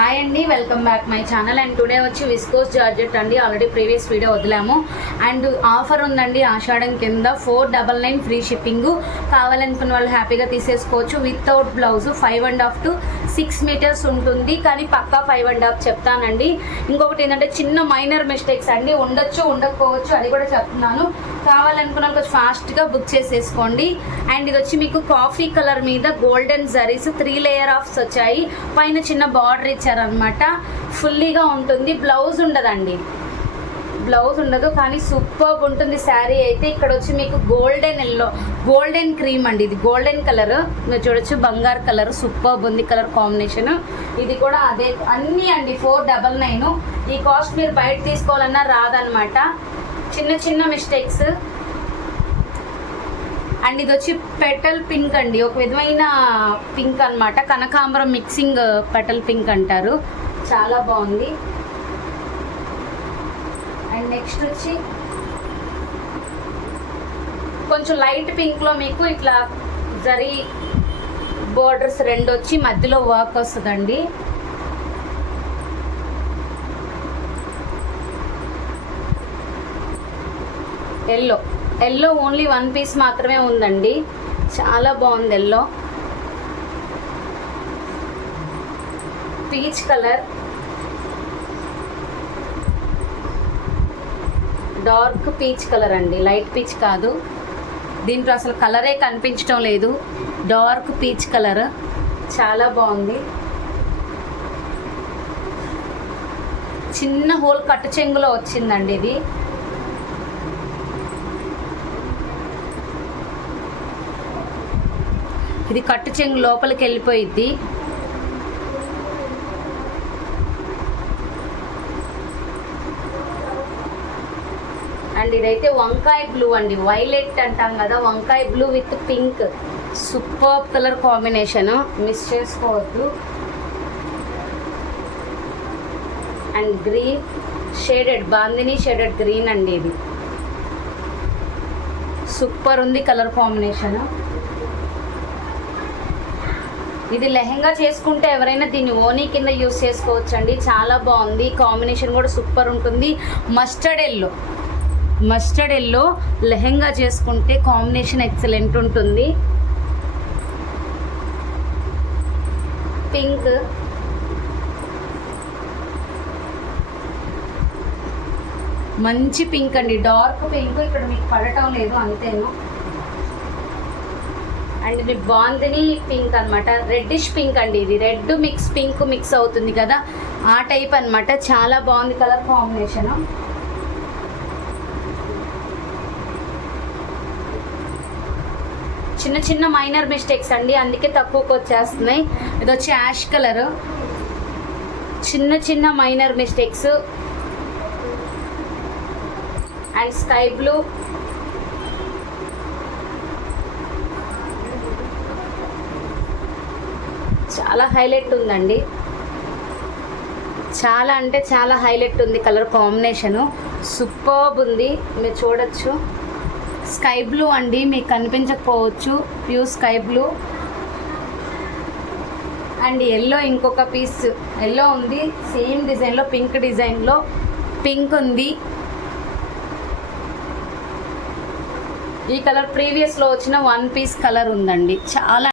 Hi అండి, welcome back my channel. And today వచ్చి viscose georgette అండి. ఆల్రెడీ ప్రీవియస్ వీడియో వదిలాము. అండ్ ఆఫర్ ఉందండి ఆషాఢం కింద 499 ఫ్రీ షిప్పింగ్. కావాలనుకున్న వాళ్ళు హ్యాపీగా తీసేసుకోవచ్చు. వితౌట్ బ్లౌజ్ 5.5 to 6 మీటర్స్ ఉంటుంది, కానీ పక్కా 5.5 చెప్తానండి. ఇంకొకటి ఏంటంటే చిన్న మైనర్ మిస్టేక్స్ అండి, ఉండొచ్చు ఉండకపోవచ్చు, అది కూడా చెప్తున్నాను. కావాలనుకున్న కొంచెం ఫాస్ట్గా బుక్ చేసేసుకోండి. అండ్ ఇది వచ్చి మీకు కాఫీ కలర్ మీద గోల్డెన్ జరీస్ 3 లేయర్ ఆఫ్స్ వచ్చాయి. పైన చిన్న బార్డర్ ఇచ్చారనమాట. ఫుల్లీగా ఉంటుంది. బ్లౌజ్ ఉండదండి, బ్లౌజ్ ఉండదు, కానీ సూపర్ ఉంటుంది శారీ అయితే. ఇక్కడ వచ్చి మీకు గోల్డెన్ ఎల్లో, గోల్డెన్ క్రీమ్ అండి, ఇది గోల్డెన్ కలర్ మీరు చూడొచ్చు. బంగారు కలర్ సూపర్ ఉంది కలర్ కాంబినేషన్. ఇది కూడా అదే అన్నీ అండి 499. ఈ కాస్ట్ మీరు బయట తీసుకోవాలన్నా రాదనమాట. చిన్న చిన్న మిస్టేక్స్. అండ్ ఇది వచ్చి పెటల్ పింక్ అండి, ఒక విధమైన పింక్ అనమాట. కనకాంబరం మిక్సింగ్ పెటల్ పింక్ అంటారు. చాలా బాగుంది. అండ్ నెక్స్ట్ వచ్చి కొంచెం లైట్ పింక్లో మీకు ఇట్లా జరీ బోర్డర్స్ 2 వచ్చి మధ్యలో వర్క్ వస్తుందండి. ఎల్లో, ఎల్లో ఓన్లీ 1 పీస్ మాత్రమే ఉందండి. చాలా బాగుంది yellow. Peach colour, dark peach colour అండి, లైట్ పీచ్ కాదు. దీంట్లో అసలు కలరే కనిపించడం లేదు. డార్క్ పీచ్ కలర్ చాలా బాగుంది. చిన్న హోల్ కట్టు చెంగులో వచ్చిందండి ఇది. ఇది కట్టు చెంగు లోపలికి వెళ్ళిపోయిద్ది. అండ్ ఇదైతే వంకాయ బ్లూ అండి, వైలెట్ అంటాం కదా, వంకాయ blue with pink. Super colour combination, miss చేసుకోవద్దు. And green shaded, bandhani shaded green అండి. ఇది సూపర్ ఉంది కలర్ కాంబినేషన్. ఇది లెహెంగా చేసుకుంటే ఎవరైనా దీన్ని ఓనీ కింద యూస్ చేసుకోవచ్చు అండి. చాలా బాగుంది. కాంబినేషన్ కూడా సూపర్ ఉంటుంది. Mustard yellow, mustard yellow lehenga చేసుకుంటే కాంబినేషన్ ఎక్సలెంట్ ఉంటుంది. పింక్, మంచి పింక్ అండి, డార్క్ పింక్. ఇక్కడ మీకు పడటం లేదు అంతేను. అండ్ ఇది బాందిని పింక్ అనమాట, రెడ్డిష్ పింక్ అండి. ఇది రెడ్ మిక్స్ పింక్ మిక్స్ అవుతుంది కదా, ఆ టైప్ అనమాట. చాలా బాగుంది కలర్ కాంబినేషన్. చిన్న చిన్న మైనర్ మిస్టేక్స్ అండి, అందుకే తక్కువకి వచ్చేస్తున్నాయి. ఇది వచ్చి యాష్ కలర్, చిన్న చిన్న minor mistakes. And sky blue, చాలా హైలైట్ ఉందండి. చాలా అంటే చాలా హైలైట్ ఉంది కలర్ కాంబినేషను. సూపర్బ్ ఉంది, మీరు చూడొచ్చు. స్కై బ్లూ అండి, మీకు కనిపించకపోవచ్చు, pure sky blue. And yellow, ఇంకొక పీస్ ఎల్లో ఉంది, సేమ్ డిజైన్లో పింక్ డిజైన్లో పింక్ ఉంది. ఈ కలర్ ప్రీవియస్లో వచ్చిన 1 పీస్ కలర్ ఉందండి. చాలా